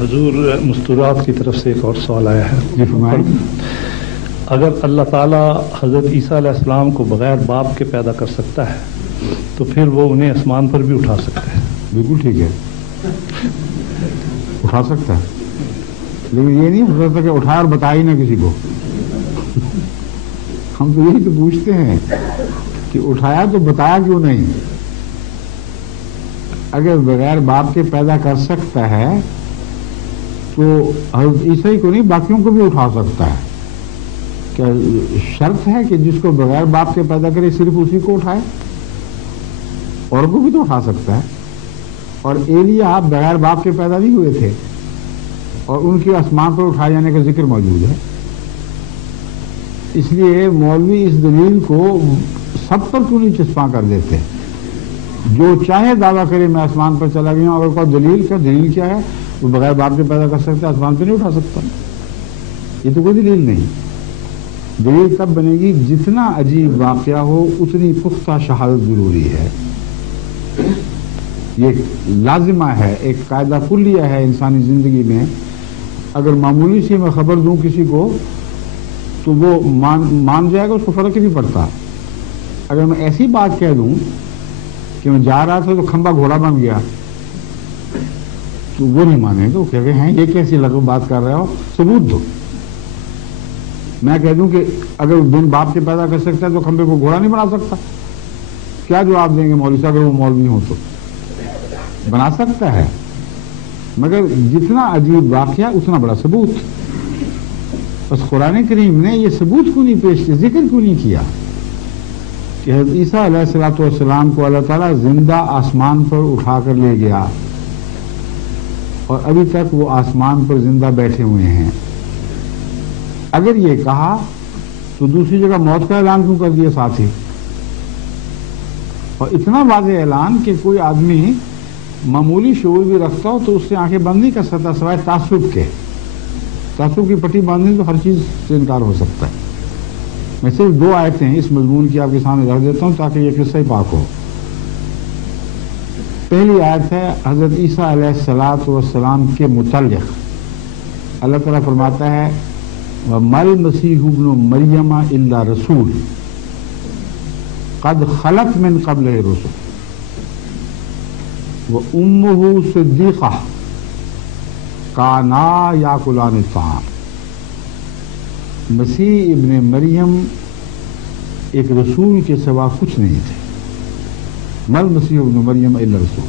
حضور مستورات کی طرف سے ایک اور سوال آیا ہے. جی فرمائیں. اگر اللہ تعالیٰ حضرت عیسیٰ علیہ السلام کو بغیر باپ کے پیدا کر سکتا ہے تو پھر وہ انہیں آسمان پر بھی اٹھا سکتا ہے؟ بالکل ٹھیک ہے, اٹھا سکتا ہے, لیکن یہ نہیں ہو سکتا کہ اٹھایا اور بتایا ہی نہ کسی کو. ہم تو یہی تو پوچھتے ہیں کہ اٹھایا تو بتایا کیوں نہیں. اگر بغیر باپ کے پیدا کر سکتا ہے تو حضرت عیسیٰ کو نہیں باقیوں کو بھی اٹھا سکتا ہے. کیا شرط ہے کہ جس کو بغیر باپ کے پیدا کرے صرف اسی کو اٹھائے؟ اور کو بھی تو اٹھا سکتا ہے. اور ایلیا بغیر باپ کے پیدا نہیں ہوئے تھے اور ان کے آسمان پر اٹھائے جانے کا ذکر موجود ہے. اس لیے مولوی اس دلیل کو سب پر کیوں نہیں چسپاں کر دیتے؟ جو چاہے دعویٰ کرے میں آسمان پر چلا گیا ہوں, اگر کوئی دلیل کیا ہے وہ بغیر باپ کے پیدا کر سکتا ہے, آسمان پہ نہیں اٹھا سکتا. یہ تو کوئی دلیل نہیں. دلیل تب بنے گی جتنا عجیب واقعہ ہو اتنی پختہ شہادت ضروری ہے. یہ لازمہ ہے, ایک قاعدہ کلیہ ہے انسانی زندگی میں. اگر معمولی سی میں خبر دوں کسی کو تو وہ مان جائے گا, اس کو فرق ہی نہیں پڑتا. اگر میں ایسی بات کہہ دوں کہ میں جا رہا تھا تو کھمبا گھوڑا بن گیا تو وہ نہیں مانے گا, وہ کہہ رہے ہیں یہ کیسی لگو بات کر رہے ہو, ثبوت دو. میں کہہ دوں کہ اگر بن باپ کے پیدا کر سکتا ہے تو کھمبے کو گھوڑا نہیں بنا سکتا, کیا جواب دیں گے مولوی صاحب؟ اگر وہ مولوی ہو تو بنا سکتا ہے, مگر جتنا عجیب واقعہ اتنا بڑا ثبوت. بس قرآن کریم نے یہ ثبوت کیوں نہیں پیش کیا, ذکر کیوں نہیں کیا کہ حضرت عیسیٰ علیہ الصلوۃ والسلام کو اللہ تعالیٰ زندہ آسمان پر اٹھا کر لے گیا اور ابھی تک وہ آسمان پر زندہ بیٹھے ہوئے ہیں. اگر یہ کہا تو دوسری جگہ موت کا اعلان کیوں کر دیا ساتھ ہی؟ اور اتنا واضح اعلان کہ کوئی آدمی معمولی شعور بھی رکھتا ہو تو اس سے آنکھیں بند نہیں کر سکتا سوائے تعصب کے. تعصب کی پٹی باندھنے تو ہر چیز سے انکار ہو سکتا ہے. میں صرف 2 آیتیں ہیں اس مضمون کی آپ کے سامنے رکھ دیتا ہوں تاکہ یہ قصہ پاک ہو. پہلی آیت ہے حضرت عیسیٰ علیہ الصلوۃ والسلام کے متعلق. اللہ تعالیٰ فرماتا ہے وَمَا الْمَسِيحُ ابْنُ مَرْيَمَ إِلَّا رَسُولٌ قَدْ خَلَتْ مِنْ قَبْلِهِ الرُّسُلُ وَأُمُّهُ صِدِّيقَةٌ كَانَا يَأْكُلَانِ الطَّعَامَ. مسیح ابن مریم ایک رسول کے سوا کچھ نہیں تھے. مل مسیح ابن مریم الا رسول.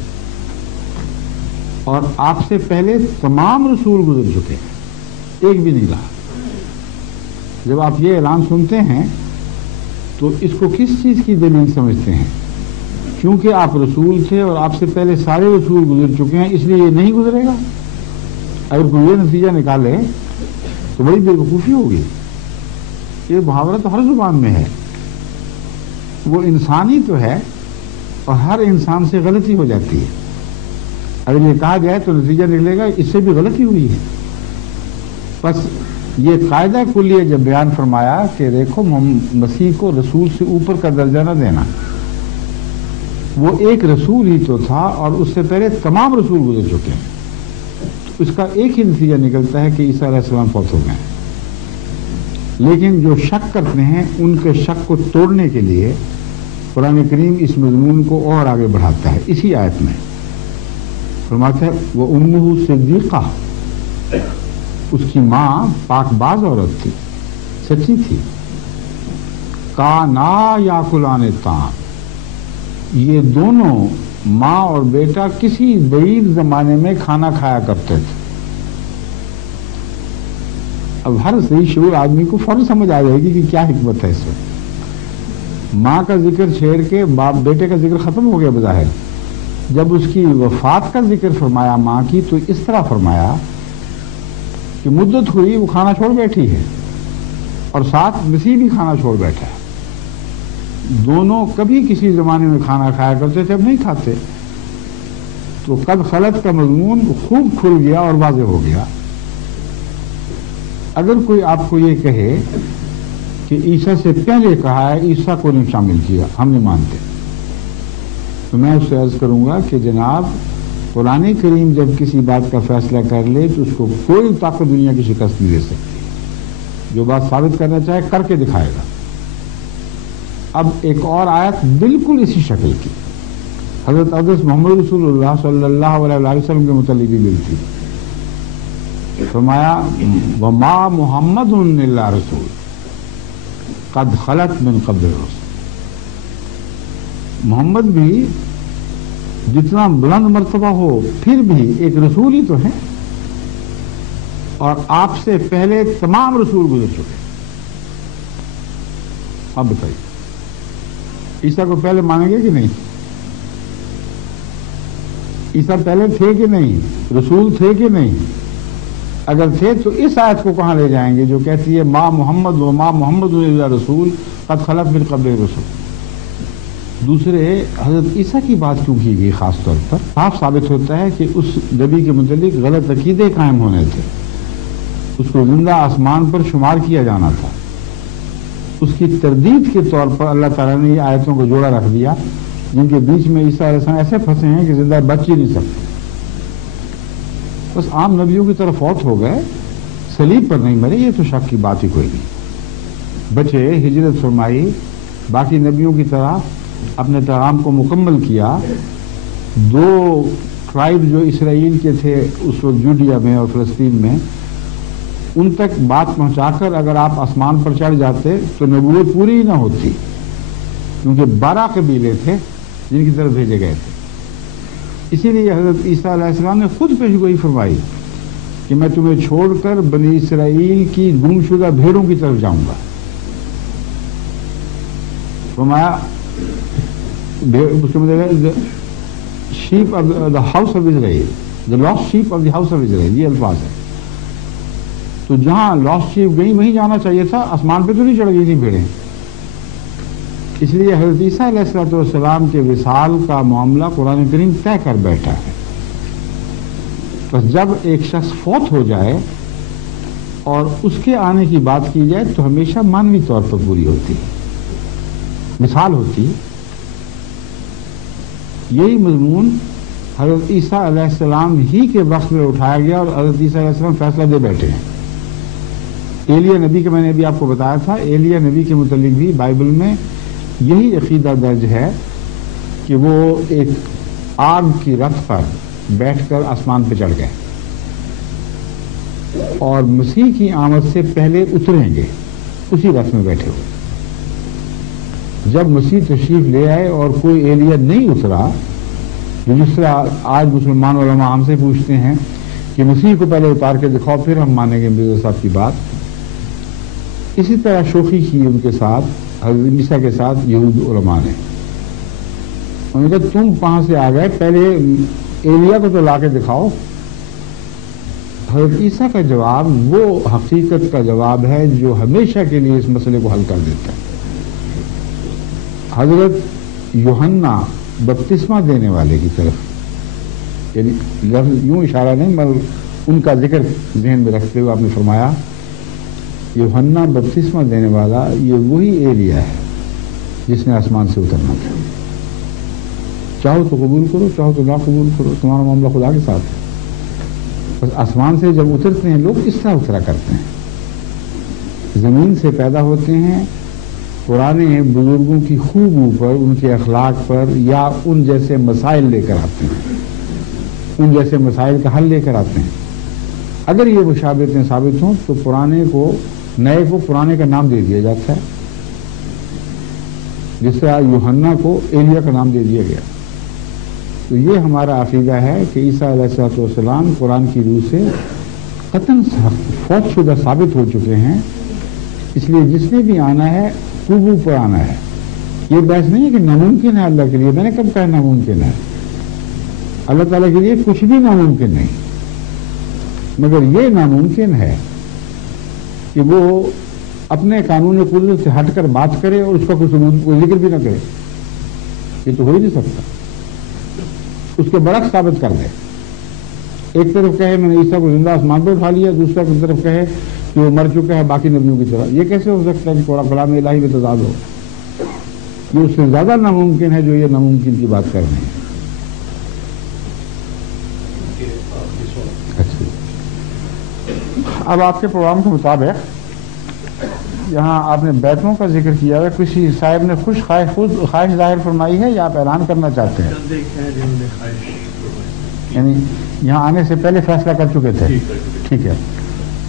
اور آپ سے پہلے تمام رسول گزر چکے ہیں, ایک بھی نہیں رہا. جب آپ یہ اعلان سنتے ہیں تو اس کو کس چیز کی دلیل سمجھتے ہیں؟ کیونکہ آپ رسول تھے اور آپ سے پہلے سارے رسول گزر چکے ہیں اس لیے یہ نہیں گزرے گا. اگر کوئی یہ نتیجہ نکالے تو بڑی بے وقوفی ہوگی. یہ محاورہ تو ہر زبان میں ہے, وہ انسانی تو ہے اور ہر انسان سے غلطی ہو جاتی ہے. اگر یہ کہا جائے تو نتیجہ نکلے گا اس سے بھی غلطی ہوئی ہے. بس یہ قاعدہ کلیہ جب بیان فرمایا کہ دیکھو مسیح کو رسول سے اوپر کا درجہ نہ دینا, وہ ایک رسول ہی تو تھا اور اس سے پہلے تمام رسول گزر چکے ہیں, تو اس کا ایک ہی نتیجہ نکلتا ہے کہ عیسیٰ علیہ السلام فوت ہو گئے ہیں. لیکن جو شک کرتے ہیں ان کے شک کو توڑنے کے لیے قرآن کریم اس مضمون کو اور آگے بڑھاتا ہے. اسی آیت میں فرماتا ہے وَأُمُّهُ صِدِّيقَةٌ, اس کی ماں پاک باز عورت تھی, سچی تھی. کَانَا يَأْكُلَانِ الطَّعَامَ, یہ دونوں ماں اور بیٹا کسی بعید زمانے میں کھانا کھایا کرتے تھے. اب ہر صحیح شعور آدمی کو فوراً سمجھ آ جائے گی کہ کیا حکمت ہے اس میں. ماں کا ذکر چھیڑ کے بیٹے کا ذکر ختم ہو گیا بظاہر. جب اس کی وفات کا ذکر فرمایا ماں کی تو اس طرح فرمایا کہ مدت ہوئی وہ کھانا چھوڑ بیٹھی ہے اور ساتھ مسیح بھی کھانا چھوڑ بیٹھا ہے. دونوں کبھی کسی زمانے میں کھانا کھایا کرتے تھے, اب نہیں کھاتے. تو قد خلت کا مضمون خوب کھل گیا اور واضح ہو گیا. اگر کوئی آپ کو یہ کہے کہ عیسیٰ سے پہلے کہا ہے, عیسیٰ کو نہیں شامل کیا, ہم نہیں مانتے, تو میں اس سے عرض کروں گا کہ جناب قرآن کریم جب کسی بات کا فیصلہ کر لے تو اس کو کوئی طاقت دنیا کی شکست نہیں دے سکتی. جو بات ثابت کرنا چاہے کر کے دکھائے گا. اب ایک اور آیت بالکل اسی شکل کی حضرت اقدس محمد رسول اللہ صلی اللہ علیہ وسلم کے متعلق بھی ملتی. فرمایا وما محمد الا رسول قد خلت من قبل الرسل. محمد بھی جتنا بلند مرتبہ ہو پھر بھی ایک رسول ہی تو ہے، اور آپ سے پہلے تمام رسول گزر چکے. اب بتائیے عیسیٰ کو پہلے مانیں گے کہ نہیں؟ عیسیٰ پہلے تھے کہ نہیں؟ رسول تھے کہ نہیں؟ اگر تھے تو اس آیت کو کہاں لے جائیں گے جو کہتی ہے ما محمد و ما محمد الا رسول قد خلت من قبل الرسل. دوسرے حضرت عیسیٰ کی بات کیوں کی گئی خاص طور پر؟ صاف ثابت ہوتا ہے کہ اس نبی کے متعلق غلط عقیدے قائم ہونے تھے. اس کو زندہ آسمان پر شمار کیا جانا تھا. اس کی تردید کے طور پر اللہ تعالیٰ نے یہ آیتوں کو جوڑا رکھ دیا جن کے بیچ میں عیسیٰ علیہ السلام ایسے پھنسے ہیں کہ زندہ بچ ہی نہیں سکتے. بس عام نبیوں کی طرف فوت ہو گئے، صلیب پر نہیں مرے، یہ تو شک کی بات ہی کوئی نہیں. بچے، ہجرت فرمائی، باقی نبیوں کی طرح اپنے پیغام کو مکمل کیا. 2 ٹرائب جو اسرائیل کے تھے اس وقت جوڈیا میں اور فلسطین میں، ان تک بات پہنچا کر اگر آپ آسمان پر چڑھ جاتے تو نبوت پوری ہی نہ ہوتی، کیونکہ 12 قبیلے تھے جن کی طرف بھیجے گئے تھے. اسی لیے حضرت عیسیٰ علیہ السلام نے خود پیشگوئی فرمائی کہ میں تمہیں چھوڑ کر بنی اسرائیل کی گمشدہ بھیڑوں کی طرف جاؤں گا. فرمایا اس کے مطلب shape of the house of Israel, the last shape of the house of Israel, یہ الفاظ ہے. تو جہاں لاسٹ شیپ گئی وہیں جانا چاہیے تھا، آسمان پہ تو نہیں چڑھ گئی تھی بھیڑیں. اس لیے حضرت عیسیٰ علیہ السلام کے وصال کا معاملہ قرآن کریم طے کر بیٹھا ہے. بس جب ایک شخص فوت ہو جائے اور اس کے آنے کی بات کی جائے تو ہمیشہ مانوی طور پر پوری ہوتی ہے، مثال ہوتی. یہی مضمون حضرت عیسیٰ علیہ السلام ہی کے وقت میں اٹھایا گیا اور حضرت عیسیٰ علیہ السلام فیصلہ دے بیٹھے ہیں. ایلیا نبی کا میں نے ابھی آپ کو بتایا تھا، ایلیا نبی کے متعلق بھی بائبل میں یہی عقیدہ درج ہے کہ وہ ایک آگ کی رتھ پر بیٹھ کر آسمان پہ چڑھ گئے اور مسیح کی آمد سے پہلے اتریں گے اسی رتھ میں بیٹھے ہوئے. جب مسیح تشریف لے آئے اور کوئی ایلیا نہیں اترا، جس طرح آج مسلمان علماء ہم سے پوچھتے ہیں کہ مسیح کو پہلے اتار کے دکھاؤ پھر ہم مانیں گے مرزا صاحب کی بات، اسی طرح شوخی کی ان کے ساتھ حضرت عیسیٰ کے ساتھ یہود علماء نے. انہوں نے کہا تم کہاں سے آ گئے، پہلے ایلیا کو تو لا کے دکھاؤ. حضرت عیسیٰ کا جواب وہ حقیقت کا جواب ہے جو ہمیشہ کے لیے اس مسئلے کو حل کر دیتا ہے. حضرت یوحنا بپتسمہ دینے والے کی طرف، یعنی لفظ یوں اشارہ نہیں مگر ان کا ذکر ذہن میں رکھتے ہوئے آپ نے فرمایا یوحنا بپتسمہ دینے والا یہ وہی ایلیا ہے جس نے آسمان سے اترنا تھا. چاہو تو قبول کرو، چاہو تو نہ قبول کرو، تمہارا معاملہ خدا کے ساتھ ہے. بس آسمان سے جب اترتے ہیں لوگ اس طرح اترا کرتے ہیں، زمین سے پیدا ہوتے ہیں، پرانے بزرگوں کی خوبیوں پر، ان کے اخلاق پر یا ان جیسے مسائل لے کر آتے ہیں، ان جیسے مسائل کا حل لے کر آتے ہیں. اگر یہ مشابہتیں ثابت ہوں تو پرانے کو، نئے کو پرانے کا نام دے دیا جاتا ہے، جس طرح یوحنا کو ایلیا کا نام دے دیا گیا. تو یہ ہمارا عقیدہ ہے کہ عیسیٰ علیہ السلام قرآن کی روح سے قطعاً فوت شدہ ثابت ہو چکے ہیں. اس لیے جس نے بھی آنا ہے قبو پر آنا ہے. یہ بحث نہیں ہے کہ ناممکن ہے اللہ کے لیے. میں نے کب کہا ناممکن ہے؟ اللہ تعالیٰ کے لیے کچھ بھی ناممکن نہیں، مگر یہ ناممکن ہے کہ وہ اپنے قانون قدرت سے ہٹ کر بات کرے اور اس کا کوئی ذکر بھی نہ کرے. یہ تو ہو ہی نہیں سکتا. اس کے برعکس ثابت کر دے. ایک طرف کہے میں نے عیسیٰ کو زندہ آسمان پہ اٹھا لیا، دوسری طرف کہے کہ وہ مر چکا ہے باقی نبیوں کی طرح. یہ کیسے ہو سکتا ہے کہ کلام الہی میں تضاد ہو؟ یہ اس سے زیادہ ناممکن ہے جو یہ ناممکن کی بات کر رہے ہیں. اچھا، اب آپ کے پروگرام کے مطابق یہاں آپ نے بیتوں کا ذکر کیا ہے، کسی صاحب نے خود خواہش ظاہر فرمائی ہے یا آپ اعلان کرنا چاہتے ہیں؟ یعنی یہاں آنے سے پہلے فیصلہ کر چکے تھے؟ ٹھیک ہے،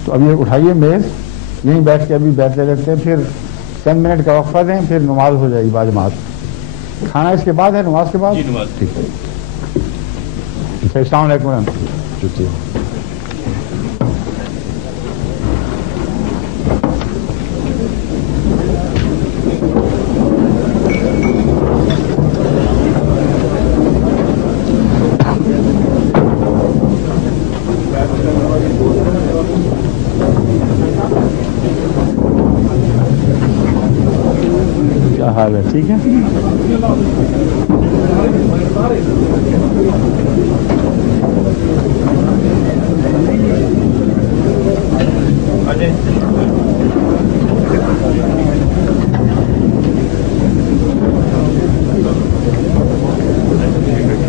تو اب یہ اٹھائیے میز، یہیں بیٹھ کے ابھی بیٹھ لے لیتے ہیں، پھر 10 منٹ کا وقفہ دیں، پھر نماز ہو جائے گی باجماعت۔ کھانا اس کے بعد ہے، نماز کے بعد؟ ٹھیک ہے، السلام علیکم۔ کیا حال ہے؟ ٹھیک ہے،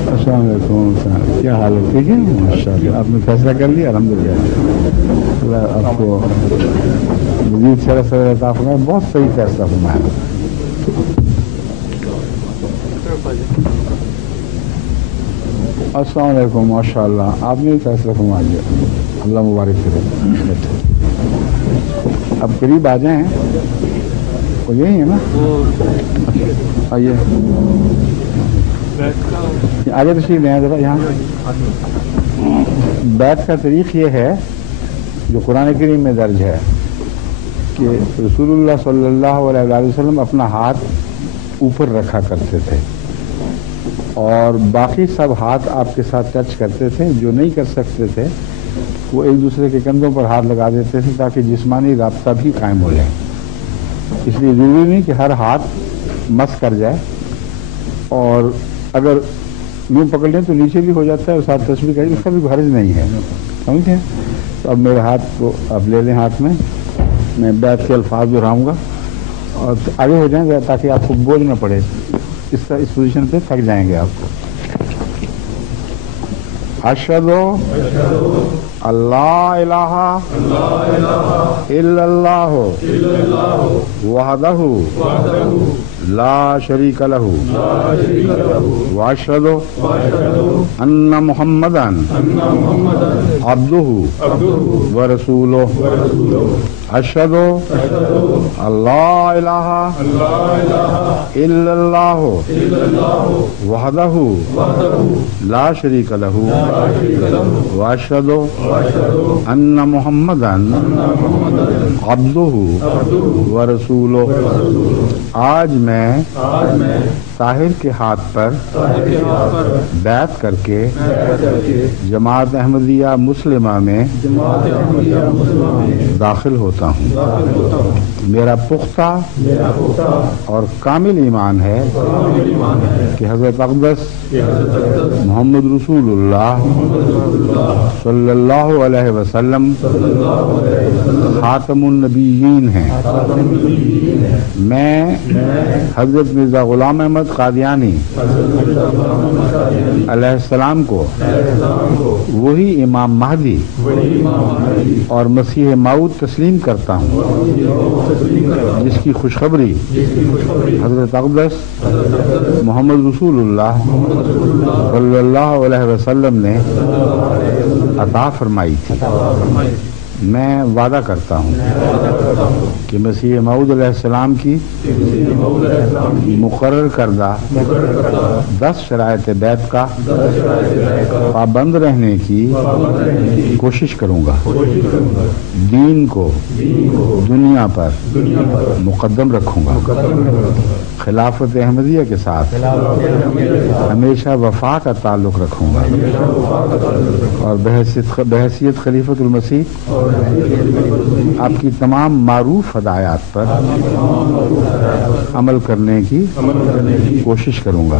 السلام علیکم۔ کیا حال ہے؟ ٹھیک ہے، ماشاء اللہ، آپ نے فیصلہ کر لیا؟ الحمدللہ، اللہ آپ کو مزید شرف عطا فرمائے، بہت صحیح فیصلہ فرمایا۔ السلام علیکم، ماشاء اللہ، آپ نے فیصلہ فرما دیا، اللہ مبارک کرے۔ اب قریب آ جائیں، وہ یہی ہے نا؟ آئیے آگے تشریف لیں ذرا۔ یہاں بیعت کا طریق یہ ہے جو قرآن کریم میں درج ہے کہ رسول اللہ صلی اللہ علیہ وسلم اپنا ہاتھ اوپر رکھا کرتے تھے اور باقی سب ہاتھ آپ کے ساتھ ٹچ کرتے تھے، جو نہیں کر سکتے تھے وہ ایک دوسرے کے کندھوں پر ہاتھ لگا دیتے تھے تاکہ جسمانی رابطہ بھی قائم ہو جائے۔ اس لیے ضروری نہیں کہ ہر ہاتھ مس کر جائے، اور اگر یوں پکڑ لیں تو نیچے بھی ہو جاتا ہے اور ساتھ تسبیح کریں، اس کا بھی حرج نہیں ہے، سمجھتے ہیں؟ تو اب میرے ہاتھ کو اب لے لیں ہاتھ میں، میں بیعت کے الفاظ دہراؤں گا اور آگے ہو جائیں تاکہ آپ کو بوجھ نہ پڑے، اس پوزیشن پہ تھک جائیں گے آپ کو۔ اشہد اللہ الہ الا اللہ وحدہ لا شریک لہ واشہد ان محمدا عبدہ ورسولہ۔ اشہد اللہ الہ الا اللہ وحدہ لا شریک لہ واشہد ان محمدا عبدہ ورسولہ۔ آج میں طاہر کے ہاتھ پر بیعت کر کے جماعت احمدیہ مسلمہ میں داخل ہوتا ہوں۔ میرا پختہ اور کامل ایمان ہے کہ حضرت اقدس محمد رسول اللہ صلی اللہ علیہ وسلم خاتم النبیین ہیں۔ میں حضرت مرزا غلام احمد قادیانی علیہ السلام کو وہی امام مہدی اور مسیح موعود تسلیم کرتا ہوں جس کی خوشخبری حضرت اقدس محمد رسول اللہ صلی اللہ علیہ وسلم نے عطا فرمائی تھی۔ میں وعدہ کرتا ہوں کہ مسیح موعود علیہ السلام کی مقرر کردہ 10 شرائط بیعت کا پابند رہنے کی کوشش کروں گا، دین کو دنیا پر مقدم رکھوں گا، خلافت احمدیہ کے ساتھ ہمیشہ وفا کا تعلق رکھوں گا اور بحیثیت خلیفۃ المسیح آپ کی تمام معروف ہدایات پر عمل کرنے کی کوشش کروں گا۔